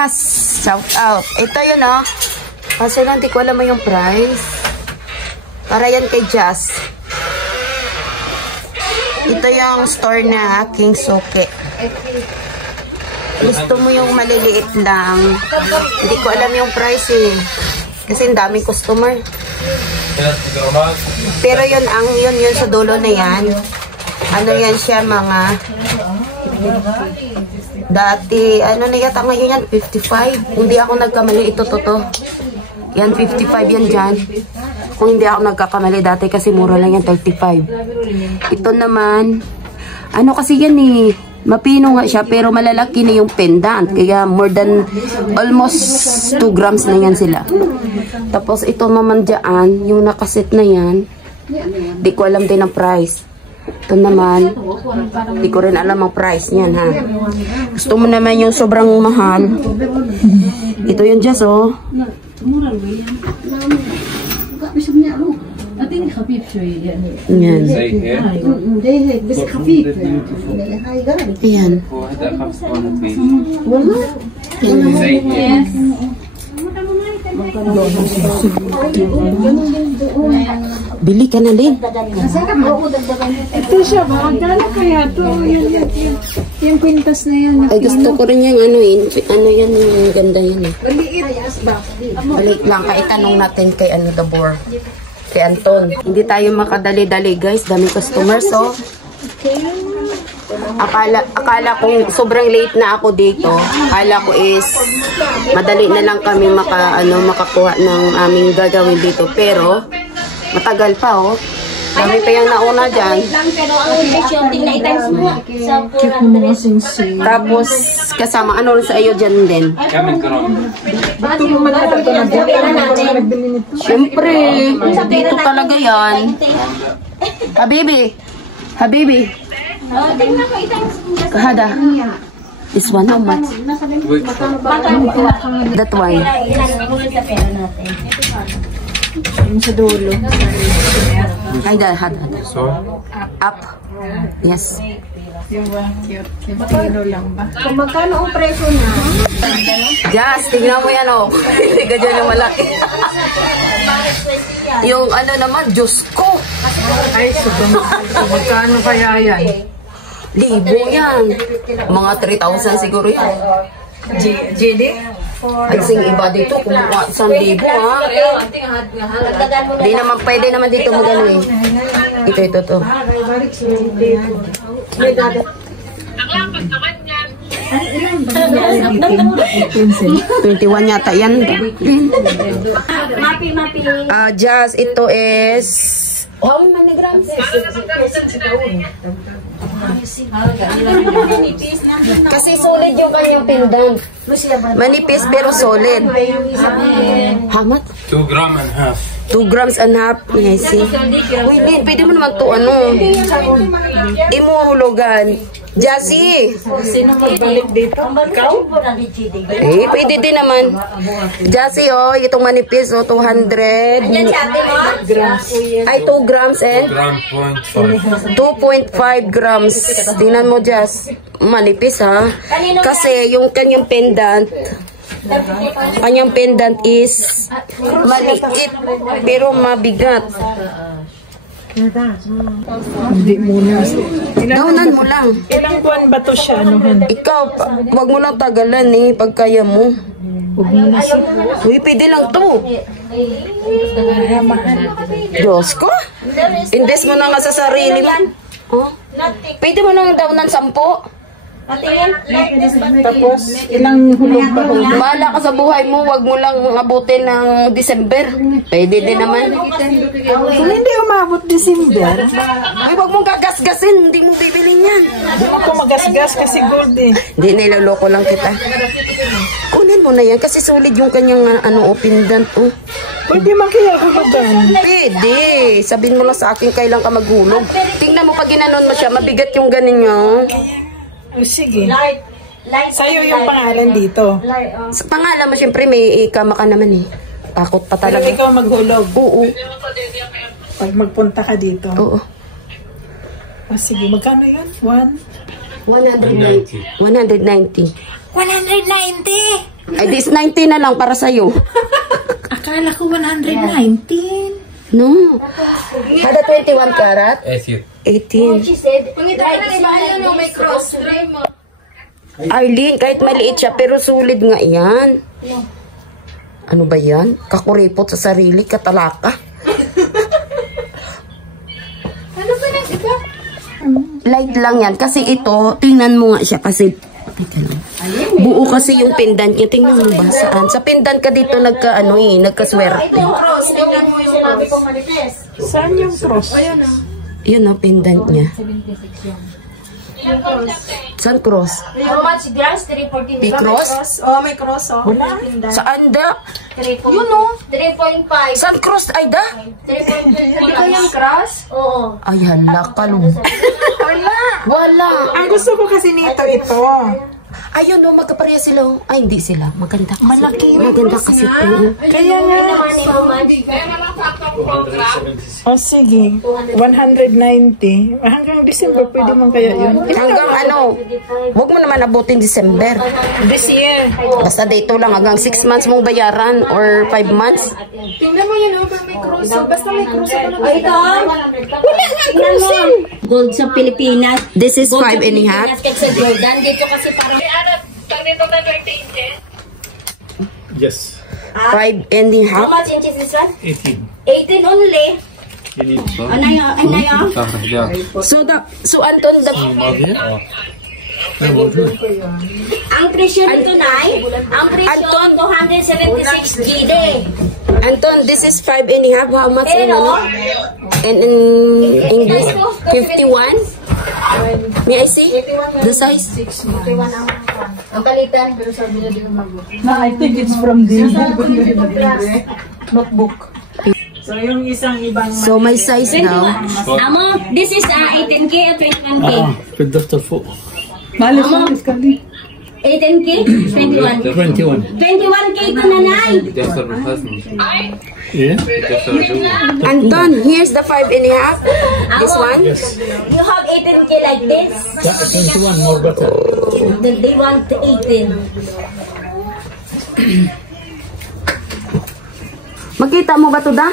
Jazz! Shout out. Ito yun, oh. Kasi lang, di ko alam mo yung price. Para yan kay Jazz. Ito yung store na aking suki. Gusto mo yung maliliit lang. Hindi ko alam yung price eh. Kasi ang daming customer. Pero yun, yun sa dulo na yan. Ano yan siya, mga... Dati, ano na yata ngayon yan? 55. Hindi ako nagkamali. Ito, to. Yan, 55 yan dyan. Kung hindi ako nagkakamali dati kasi mura lang yan, 35. Ito naman, ano kasi yan eh, mapino nga siya pero malalaki na yung pendant. Kaya more than almost 2 grams na yan sila. Tapos ito naman dyan, yung nakaset na yan, di ko alam din ang price. Ito naman, di ko rin alam ang price niyan ha. Gusto mo naman yung sobrang mahal. Ito yung Jazz oh. Yan. Ayan. Bili ka na din. Ito siya, magkano kaya ito? Yung kwintas na yan. Ay, gusto ko rin yung ano yan, yung ganda yan eh. Balik lang, kaitanong natin kay Dabor. Kay Anton. Hindi tayo makadali-dali guys, daming customers so. Akala kong sobrang late na ako dito. Akala ko is madali na lang kami makakuha ng aming gagawin dito. Pero matagal pa oh. Dami pa yung nauna dyan. Pero ang presyo, tingnan i-times mo sa 400. Tapos kasama ano sa iyo dyan din. Siyempre, dito talaga yan. Habibi. Tingnan ko i-times mo. Kahada. This one, how much? That one. Sa pera natin. Yung sa dulo. Ay, had. Up. Yes. Yung cute. Yung kilo lang ba? Kung magkano ang presyo niya? Just, tignan mo yan oh. Hindi ka dyan yung malaki. Yung ano naman, Diyos ko. Ay, magkano kaya yan? Libo yan. Mga 3,000 siguro yan. JD? At sing iba dito, kumuha 1,000 ha. Hindi naman, pwede naman dito magano eh. Ito to. 21 yata yan. Just, ito is... How many grams? Kasi solid yung kanyang pendant. Manipis pero solid. How much? 2 grams and a half. 2 grams and a half. I see. Uy, pwede mo naman to imuhulugan. Jassy! Sino magbalik dito? Ikaw? Eh, pwede din naman. Jassy, oh, itong manipis, oh, 200 grams. Ay, 2 grams and 2.5 grams. Tingnan mo, Jass. Manipis, ha? Kasi yung kanyang pendant is maliit, pero mabigat. Hindi muna. Daunan mo lang. Ilang buwan ba to siya? Ikaw, wag mo lang tagalan eh, pag kaya mo. Uy, pwede lang to. Diyos ko. Invest mo na nga sa sarili mo. Oh? Pwede mo nang daunan 10. Tapos, ilang hulog ba hulog? Bahala ka sa buhay mo, wag mo lang abutin ng December. Pwede din naman. Kung hindi umabot December, Ay, wag mong gagasgasin, hindi mo bibilin yan. di mo ko magasgas kasi gold eh. Hindi, niloloko lang kita. Kunin mo na yan kasi solid yung kanyang pendant. Oh. Pwede man kaya hulugan. Pwede. Sabihin mo lang sa akin kailan ka maghulog. Tingnan mo pag ginanon mo siya, mabigat yung ganin niya. Oh, sige. Sa'yo yung pangalan dito. Sa pangalan mo, syempre may ikama ka naman eh. Takot pa Pero talaga. ikaw maghulog. Oo. Pag magpunta ka dito. Oo. Ah, sige, magkano yun? 190. 190. 190! Ay, this 90 na lang para sa'yo. Akala ko 119. No. Kada 21 karat? 18. She said, may cross. Arlene, kahit maliit siya, pero sulit nga yan. Ano ba yan? Kakuripot sa sarili, katalaka. Ano ba na iba? Light lang yan. Kasi ito, tingnan mo nga siya kasi buo kasi yung pendant niya. Tingnan mo ba saan? Sa pendant ka dito nagkaswerte. Cross, tingnan mo yung sabi ko manifest. Saan yung cross? Ayun na. Yun o, pendant niya. Saan cross? How much grams? 340. May cross? Oh, may cross, oh. Wala. Saan da? 3.5. Yun o. 3.5. Saan cross ay da? 3.5. Hindi ba yung cross? Oo. Ay hala, kalub. Wala. Ang gusto ko kasi nito, ito. Ayun o, magkapareha sila o. Ay, hindi sila. Maganda kasi. Malaki yung Maganda cross kasi niya. po. Kaya nga. Oh, sige. 190. Hanggang December, pwede man kaya yun. Hanggang ano, huwag mo naman abutin December. This year. Basta dito lang, hanggang 6 months mong bayaran or 5 months. Tingnan mo yun, may cross. Basta may cross ako na. Ay, ito. Wala nga cruising. Gold sa Pilipinas. This is Gold 5 sa and a half. Pilipinas kasi Jordan. Dito kasi parang... Yes, 5 and a How half. much inches is that? 18. 18 only. You need some? Ano yun? Yeah. So Anton, Ang presyo nito, Nay, ang presyo, 276 GD. Anton, this is 5 and a half. How much in Pero, ano? And in English, 51? May I see? The size? 51 ang palitan. No, I think it's from the notebook. So, yung isang ibang... So my size now. Amo, this is 18K or 21K? في الدفتر فوق. Malis mo, Miss Kali. 18K? 21. 21. 21K to na, Nay. Yeah? Anton, here's the 5 and a half. This Amo, one. you have 18K like this? 21 more better. They want 18. Makita mo ba to da?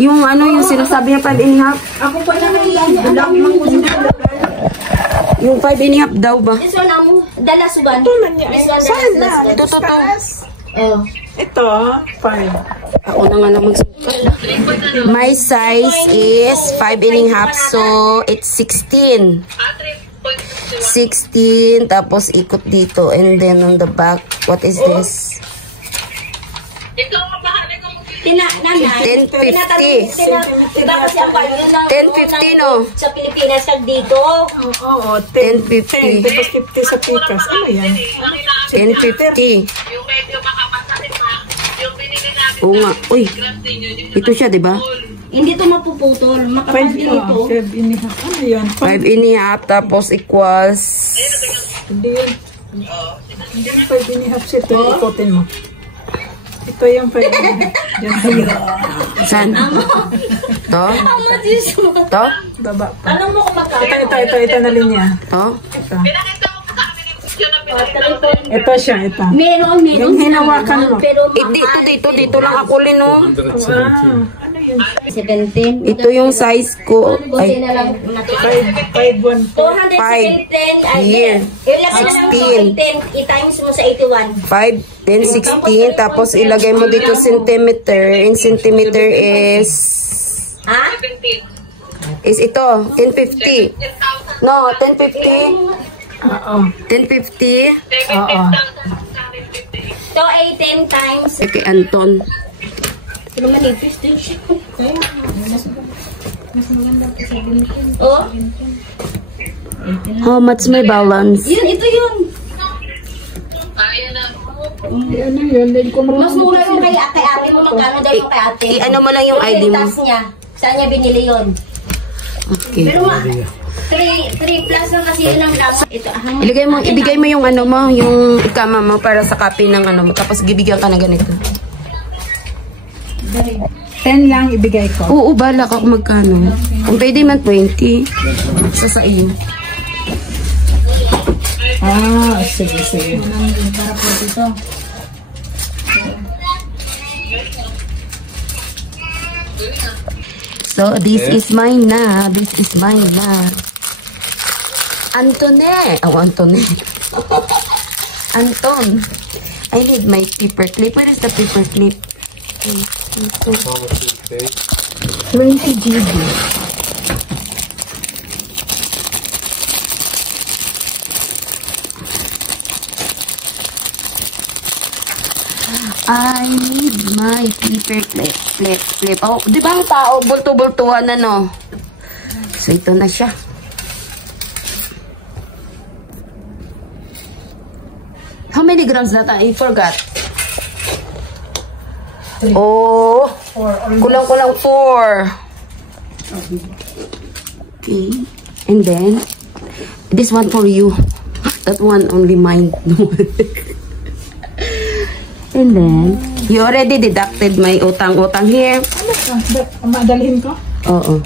Yung ano, yung sinasabi niya 5 and a half. Ako pa na Yung 5 and a half daw ba? This one, Amo, dala suban. This one, Saan na? dala Ito, suban. to. Ito, fine. Ako na nga lang magsukat. My size is 5 and a half, so it's 16. 16, tapos ikot dito, and then on the back, what is this? Nanay, 10.50. Diba kasi ang value ng 10.50 no? sa Pilipinas kag dito. Oo, 10.50. 10, tapos 50 sa pikas. Ano yan? 10.50. Oo nga. Uy, ito siya, di ba? Hindi to mapuputol. Makapal 5 din ito. and a half. Ano yan? 5 and a half, tapos equals... Hindi yun. 5 and a half siya. Ito, ikotin mo. Ito yung 5 and a half. Diyan sa'yo. Saan? To? To? Baba pa. Ano mo kung magkano? Ito na linya. To? Ito. Ito siya, ito. Meron Yung hinawakan mo. pero Dito lang ako lin, no? 17. Ito yung size ko. Buti Ay, na lang. 5, 1, 210. Ay, Here. ilagay na lang 210. I-times mo sa 81. 5, then 16, tapos ilagay mo dito centimeter. In centimeter is... Ha? Is ito, 1050. No, 1050. Oo. 1050. Oo. So, 18 times. Kay Anton. Pero manipis din siya. Oh, How much my balance? yun, ito yun. Ano yun? Hindi ko Mas mura yung kay ate mo. Magkano daw yung kay ate? I-ano mo lang yung ID mo. Tas niya. Saan niya binili yun? Okay. Pero 3 plus lang kasi yun ang laman. Ito, Ibigay mo yung ano mo, yung ikama mo para sa copy ng ano mo. Tapos gibigyan ka na ganito. 10 lang ibigay ko. Oo, bala ka kung magkano. Kung pwede man 20. Sa iyo. Ah, sige, sige. Para po dito. So, this is mine na. This is mine na. Antone. Oh, Antone. Anton. I need my paper clip. Where is the paper clip? 20 GB. I need my paper clip. Oh, di ba ang tao, bulto-bultuan na, no? So, ito na siya. How many grams na tayo? I forgot. Oh, kulang-kulang 4. Okay. And then, this one for you. That one only mine. And then, you already deducted my utang-utang here. Madalhin ko? Oo.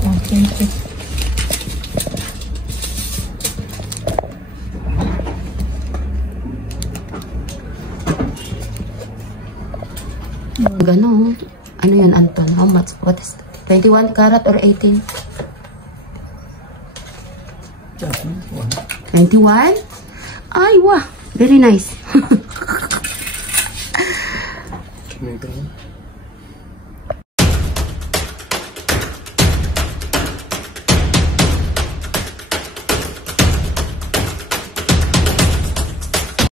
Oh, thank you. Ganon. Ano yun, Anton? How much? What is that? 21 karat or 18? 21? Ay, wow. Very nice.